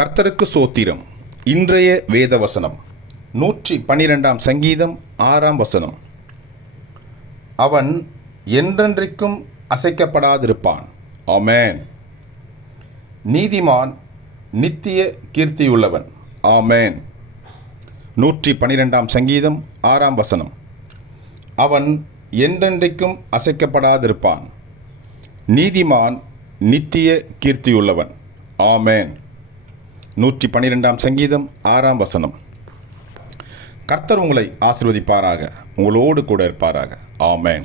கர்த்தருக்கு சோத்திரம். இன்றைய வேத வசனம் 112 சங்கீதம் 6 வசனம். அவன் என்றென்றைக்கும் அசைக்கப்படாதிருப்பான். ஆமென். நீதிமான் நித்திய கீர்த்தியுள்ளவன். ஆமென். 112 சங்கீதம் 6 வசனம். அவன் என்றென்றைக்கும் அசைக்கப்படாதிருப்பான். நீதிமான் நித்திய கீர்த்தியுள்ளவன். ஆமென். 112 சங்கீதம் 6 வசனம். கர்த்தர் உங்களை ஆசீர்வதிப்பாராக, உங்களோடு கூட இருப்பாராக. ஆமென்.